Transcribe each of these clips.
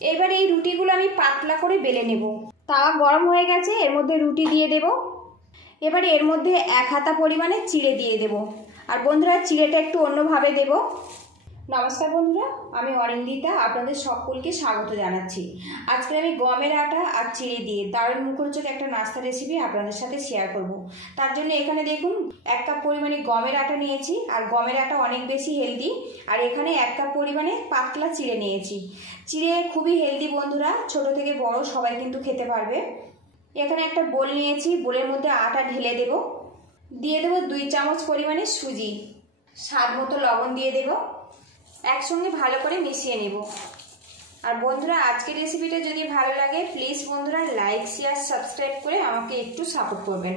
এবার এই রুটিগুলো আমি পাতলা করে বেলে নেব। তাওয়া গরম হয়ে গেছে, এর মধ্যে রুটি দিয়ে দেব। এবার এর মধ্যে 1 হাতা পরিমাণে চিড়ে দিয়ে দেব। আর বন্ধুরা, চিড়েটা একটু অন্যভাবে দেব। নমস্কার বন্ধুরা, আমি অরিন্দিতা, আপনাদের সকলকে স্বাগত জানাচ্ছি। আজকে আমি গমের আটা আর চিড়ে দিয়ে দারুণ মুখরোচক একটা নাস্তা রেসিপি আপনাদের সাথে শেয়ার করব। তার জন্য এখানে দেখুন 1 কাপ পরিমাণে গমের আটা নিয়েছি, আর গমের আটা অনেক বেশি হেলদি। আর এখানে 1 কাপ পরিমাণে পাতলা চিড়ে নিয়েছি। চিড়ে খুবই হেলদি বন্ধুরা, ছোট থেকে বড় সবাই কিন্তু খেতে পারবে। এখানে একটা বোল নিয়েছি, বোলের মধ্যে আটা ঢেলে দেব। দিয়ে দেবো 2 চামচ পরিমাণে সুজি, স্বাদ মতো লবণ দিয়ে দেব। একসঙ্গে ভালো করে মিশিয়ে নেব। আর বন্ধুরা, আজকের রেসিপিটা যদি ভালো লাগে প্লিজ বন্ধুরা লাইক শেয়ার সাবস্ক্রাইব করে আমাকে একটু সাপোর্ট করবেন।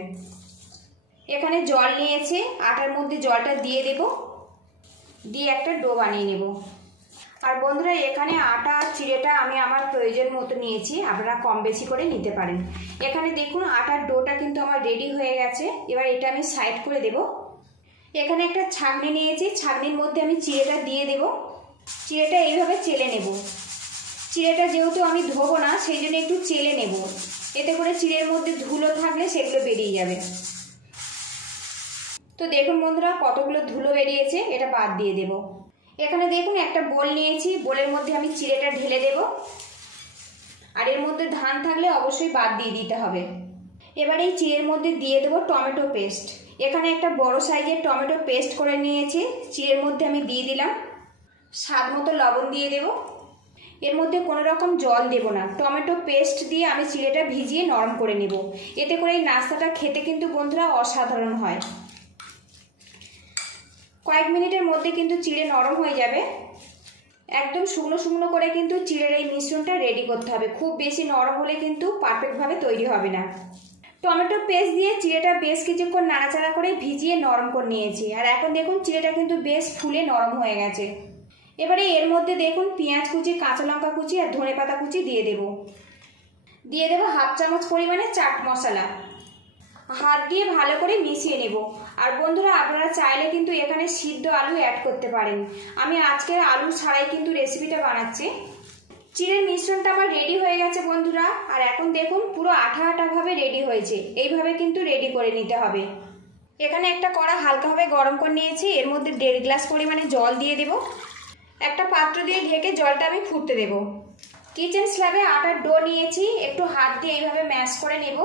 এখানে জল নিয়েছে, আটার মধ্যে জলটা দিয়ে দেব, দিয়ে একটা ডো বানিয়ে নেব। আর বন্ধুরা, এখানে আটা আর চিড়েটা আমি আমার প্রয়োজন মতো নিয়েছি, আপনারা কম বেশি করে নিতে পারেন। এখানে দেখুন আটার ডোটা কিন্তু আমার রেডি হয়ে গেছে। এবার এটা আমি সাইড করে দেব। এখানে একটা ছাঁকনি নিয়েছি, ছাঁকনির মধ্যে আমি চিড়েটা দিয়ে দেব। চিড়েটা এইভাবে চেলে নেব। চিড়েটা যেহেতু আমি ধোবো না, সেই জন্য একটু চেলে নেব, এতে করে চিড়ের মধ্যে ধুলো থাকলে সেগুলো বেরিয়ে যাবে। তো দেখুন বন্ধুরা, কতগুলো ধুলো বেরিয়েছে, এটা বাদ দিয়ে দেব। এখানে দেখুন একটা বোল নিয়েছি, বোলের মধ্যে আমি চিড়েটা ঢেলে দেব। আর এর মধ্যে ধান থাকলে অবশ্যই বাদ দিয়ে দিতে হবে। এবার এই চিড়ের মধ্যে দিয়ে দেবো টমেটো পেস্ট। এখানে একটা বড় সাইজের টমেটো পেস্ট করে নিয়েছি, চিড়ের মধ্যে আমি দিয়ে দিলাম। স্বাদ মতো লবণ দিয়ে দেব। এর মধ্যে কোনো রকম জল দেব না, টমেটো পেস্ট দিয়ে আমি চিড়েটা ভিজিয়ে নরম করে নেব। এতে করে এই নাস্তাটা খেতে কিন্তু বন্ধুরা অসাধারণ হয়। কয়েক মিনিটের মধ্যে কিন্তু চিড়ে নরম হয়ে যাবে। একদম শুকনো শুকনো করে কিন্তু চিড়ের এই মিশ্রণটা রেডি করতে হবে, খুব বেশি নরম হলে কিন্তু পারফেক্টভাবে তৈরি হবে না। টমেটো পেস্ট দিয়ে চিড়েটা বেশ কিছুক্ষণ নাড়াচাড়া করে ভিজিয়ে নরম করে নিয়েছি। আর এখন দেখুন চিড়েটা কিন্তু বেশ ফুলে নরম হয়ে গেছে। এবারে এর মধ্যে দেখুন পেঁয়াজ কুচি, কাঁচা লঙ্কা কুচি আর ধনেপাতা কুচি দিয়ে দেব। দিয়ে দেবো 1/2 চামচ পরিমাণে চাট মশলা। হাত দিয়ে ভালো করে মিশিয়ে নেব। আর বন্ধুরা, আপনারা চাইলে কিন্তু এখানে সিদ্ধ আলু অ্যাড করতে পারেন। আমি আজকে আলু ছাড়াই কিন্তু রেসিপিটা বানাচ্ছি। চিড়ের মিশ্রণটা আমার রেডি হয়ে গেছে বন্ধুরা। আর এখন দেখুন পুরো আঠা আঠা ভাবে রেডি হয়েছে, এইভাবে কিন্তু রেডি করে নিতে হবে। এখানে একটা কড়া হালকাভাবে গরম করে নিয়েছি, এর মধ্যে 1.5 গ্লাস পরিমাণে জল দিয়ে দেব। একটা পাত্র দিয়ে ঢেকে জলটা আমি ফুটতে দেব। কিচেন স্ল্যাবে আটার ডো নিয়েছি, একটু হাত দিয়ে এইভাবে ম্যাশ করে নেব।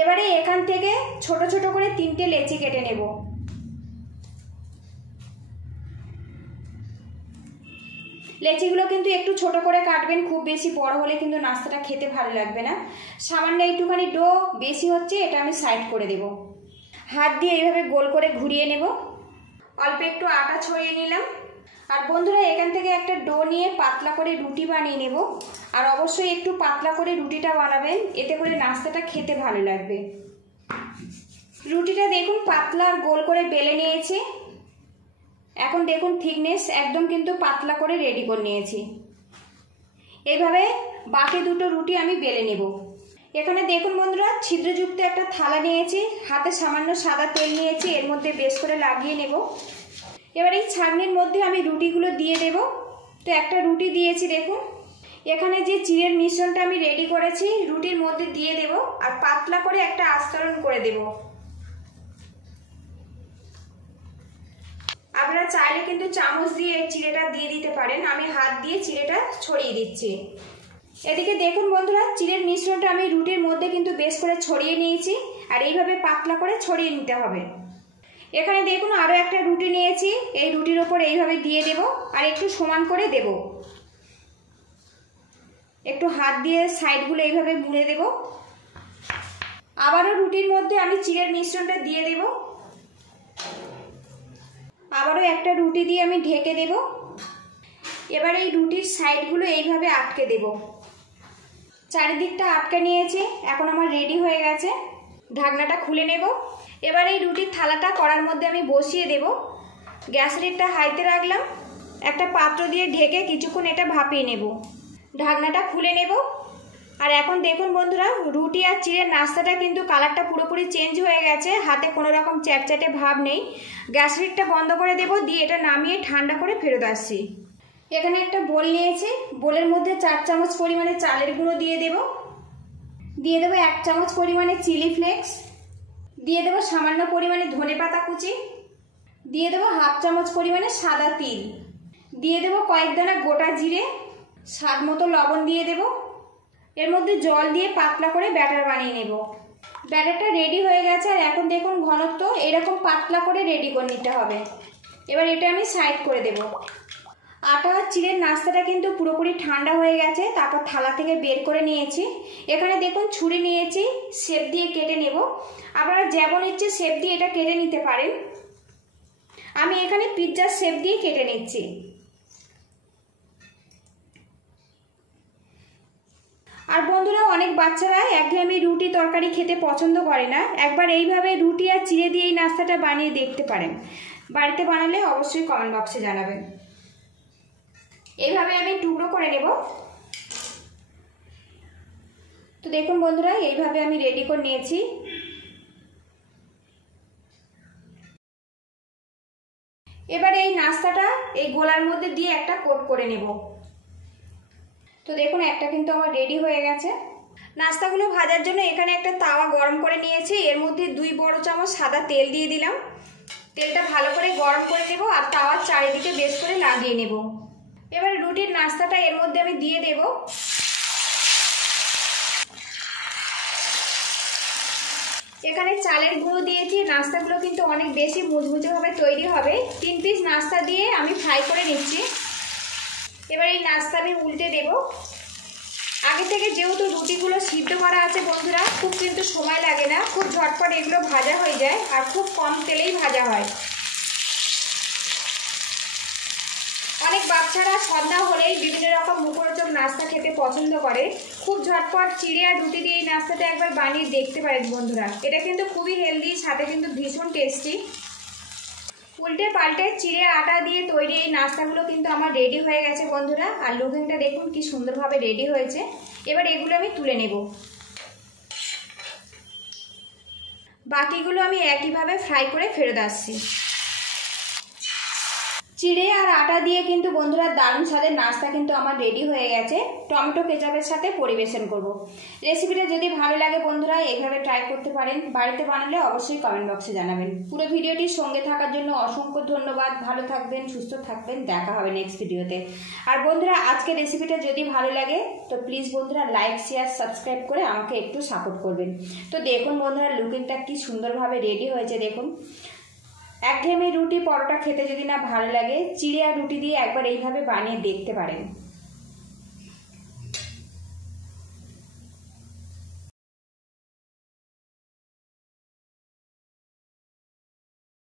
এবারে এখান থেকে ছোট ছোট করে 3টে লেচি কেটে নেব। লেচিগুলো কিন্তু একটু ছোট করে কাটবেন, খুব বেশি বড় হলে কিন্তু নাস্তাটা খেতে ভালো লাগবে না। সামান্য একটুখানি ডো বেশি হচ্ছে, এটা আমি সাইড করে দেব। হাত দিয়ে এইভাবে গোল করে ঘুরিয়ে নেব। অল্প একটু আটা ছড়িয়ে নিলাম। আর বন্ধুরা, এখান থেকে একটা ডো নিয়ে পাতলা করে রুটি বানিয়ে নেব। আর অবশ্যই একটু পাতলা করে রুটিটা বানাবেন, এতে করে নাস্তাটা খেতে ভালো লাগবে। রুটিটা দেখুন পাতলা আর গোল করে বেলে নিয়েছি। এখন দেখুন থিকনেস একদম কিন্তু পাতলা করে রেডি করে নিয়েছি। এইভাবে বাকি দুটো রুটি আমি বেলে নেব। এখানে দেখুন বন্ধুরা, ছিদ্রযুক্ত একটা থালা নিয়েছি, হাতে সামান্য সাদা তেল নিয়েছি, এর মধ্যে বেশ করে লাগিয়ে নেব। এবার এই ছাঁকনির মধ্যে আমি রুটিগুলো দিয়ে দেব। তো একটা রুটি দিয়েছি দেখুন। এখানে যে চিড়ের মিশ্রণটা আমি রেডি করেছি রুটির মধ্যে দিয়ে দেব, আর পাতলা করে একটা আস্তরণ করে দেব। আপনারা চাইলে কিন্তু চামচ দিয়ে চিড়েটা দিয়ে দিতে পারেন, আমি হাত দিয়ে চিড়েটা ছড়িয়ে দিচ্ছি। এদিকে দেখুন বন্ধুরা, চিড়ের মিশ্রণটা আমি রুটির মধ্যে কিন্তু বেশ করে ছড়িয়ে নিয়েছি। আর এইভাবে পাতলা করে ছড়িয়ে নিতে হবে। এখানে দেখুন আরও একটা রুটি নিয়েছি, এই রুটির ওপর এইভাবে দিয়ে দেব। আর একটু সমান করে দেব, একটু হাত দিয়ে সাইডগুলো এইভাবে মুড়ে দেব। আবারও রুটির মধ্যে আমি চিড়ের মিশ্রণটা দিয়ে দেব। আবারও একটা রুটি দিয়ে আমি ঢেকে দেব। এবার এই রুটির সাইডগুলো এইভাবে আটকে দেব। চারিদিকটা আটকে নিয়েছি, এখন আমার রেডি হয়ে গেছে। ঢাকনাটা খুলে নেব। এবার এই রুটির থালাটা কড়ার মধ্যে আমি বসিয়ে দেব। গ্যাস লিডটা হাইতে রাখলাম, একটা পাত্র দিয়ে ঢেকে কিছুক্ষণ এটা ভাপিয়ে নেব। ঢাকনাটা খুলে নেব। আর এখন দেখুন বন্ধুরা, রুটি আর চিড়ের নাস্তাটা কিন্তু কালারটা পুরোপুরি চেঞ্জ হয়ে গেছে, হাতে কোনো রকম চ্যাটচ্যাটে ভাব নেই। গ্যাস লিডটা বন্ধ করে দেব, দিয়ে এটা নামিয়ে ঠান্ডা করে ফেরত আসছি। এখানে একটা বোল নিয়েছি, বোলের মধ্যে 4 চামচ পরিমাণে চালের গুঁড়ো দিয়ে দেব, 1 চামচ পরিমাণে চিলি ফ্লেক্স, দিয়ে দেবো সামান্য পরিমাণে ধনেপাতা কুচি, দিয়ে দেবো 1/2 চামচ পরিমাণে সাদা তিল, দিয়ে দেবো কয়েক দানা গোটা জিরে, স্বাদ মতো লবণ দিয়ে দেব। এর মধ্যে জল দিয়ে পাতলা করে ব্যাটার বানিয়ে নেব। ব্যাটারটা রেডি হয়ে গেছে, আর এখন দেখুন ঘনত্ব এরকম পাতলা করে রেডি করে নিতে হবে। এবার এটা আমি সাইড করে দেব। আটা আর চিড়ের নাস্তাটা কিন্তু পুরোপুরি ঠান্ডা হয়ে গেছে, তারপর থালা থেকে বের করে নিয়েছি। এখানে দেখুন ছুরি নিয়েছি, শেপ দিয়ে কেটে নেব। আপনারা যেমন ইচ্ছে শেপ দিয়ে এটা কেটে নিতে পারেন। আমি এখানে পিৎজার শেপ দিয়ে কেটে নিচ্ছি। আর বন্ধুরা, অনেক বাচ্চারা একঘেয়েমি রুটি তরকারি খেতে পছন্দ করে না, একবার এইভাবে রুটি আর চিড়ে দিয়ে এই নাস্তাটা বানিয়ে দেখতে পারেন। বাড়িতে বানালে অবশ্যই কমেন্ট বক্সে জানাবেন। এইভাবে আমি টুকরো করে নেব। তো দেখুন বন্ধুরা, এইভাবে আমি রেডি করে নিয়েছি। এবার এই নাস্তাটা এই গোলার মধ্যে দিয়ে একটা কোট করে নেব। তো দেখুন একটা কিন্তু আমার রেডি হয়ে গেছে। নাস্তাগুলো ভাজার জন্য এখানে একটা তাওয়া গরম করে নিয়েছি, এর মধ্যে 2 বড় চামচ সাদা তেল দিয়ে দিলাম। তেলটা ভালো করে গরম করে নেব আর তাওয়ার চারিদিকে বেশ করে লাগিয়ে নেব। এবার রুটির নাস্তাটা এর মধ্যে আমি দিয়ে দেব। এখানে চালের গুঁড়ো দিয়েছি, নাস্তাগুলো কিন্তু অনেক বেশি মুচমুচে ভাবে তৈরি হবে। 3 পিস নাস্তা দিয়ে আমি ফ্রাই করে নিচ্ছি। এবার এই নাস্তা আমি উল্টে দেব। আগে থেকে যেহেতু রুটিগুলো সিদ্ধ করা আছে বন্ধুরা, খুব কিন্তু সময় লাগে না, খুব ঝটপট এগুলো ভাজা হয়ে যায় আর খুব কম তেলেই ভাজা হয়। অনেক বাচ্চারা সন্ধ্যা হলেই বিভিন্ন রকম মুখরোচক নাস্তা খেতে পছন্দ করে। খুব ঝটপট চিড়ে আর রুটি দিয়ে এই নাস্তাটা একবার বানিয়ে দেখতে পারেন বন্ধুরা। এটা কিন্তু খুবই হেলদি, সাথে কিন্তু ভীষণ টেস্টি। উল্টে পাল্টে চিড়ে আটা দিয়ে তৈরি এই নাস্তাগুলো কিন্তু আমার রেডি হয়ে গেছে বন্ধুরা। আর লুকিংটা দেখুন কি সুন্দরভাবে রেডি হয়েছে। এবার এগুলো আমি তুলে নেব। বাকিগুলো আমি একইভাবে ফ্রাই করে ফেরত আসছি। চিড়ে আর আটা দিয়ে কিন্তু বন্ধুরা দারুণ স্বাদের নাস্তা কিন্তু আমার রেডি হয়ে গেছে। টমেটো কেচাপের সাথে পরিবেশন করব। রেসিপিটা যদি ভালো লাগে বন্ধুরা এইভাবে ট্রাই করতে পারেন। বাড়িতে বানালে অবশ্যই কমেন্ট বক্সে জানাবেন। পুরো ভিডিওটির সঙ্গে থাকার জন্য অসংখ্য ধন্যবাদ। ভালো থাকবেন, সুস্থ থাকবেন, দেখা হবে নেক্সট ভিডিওতে। আর বন্ধুরা, আজকের রেসিপিটা যদি ভালো লাগে তো প্লিজ বন্ধুরা লাইক, শেয়ার, সাবস্ক্রাইব করে আমাকে একটু সাপোর্ট করবেন। তো দেখুন বন্ধুরা লুকিংটা কি সুন্দরভাবে রেডি হয়েছে। দেখুন, একঘেয়েমি রুটি পরোটা খেতে যদি না ভালো লাগে, চিড়ে আর রুটি দিয়ে একবার এইভাবে বানিয়ে দেখতে পারেন।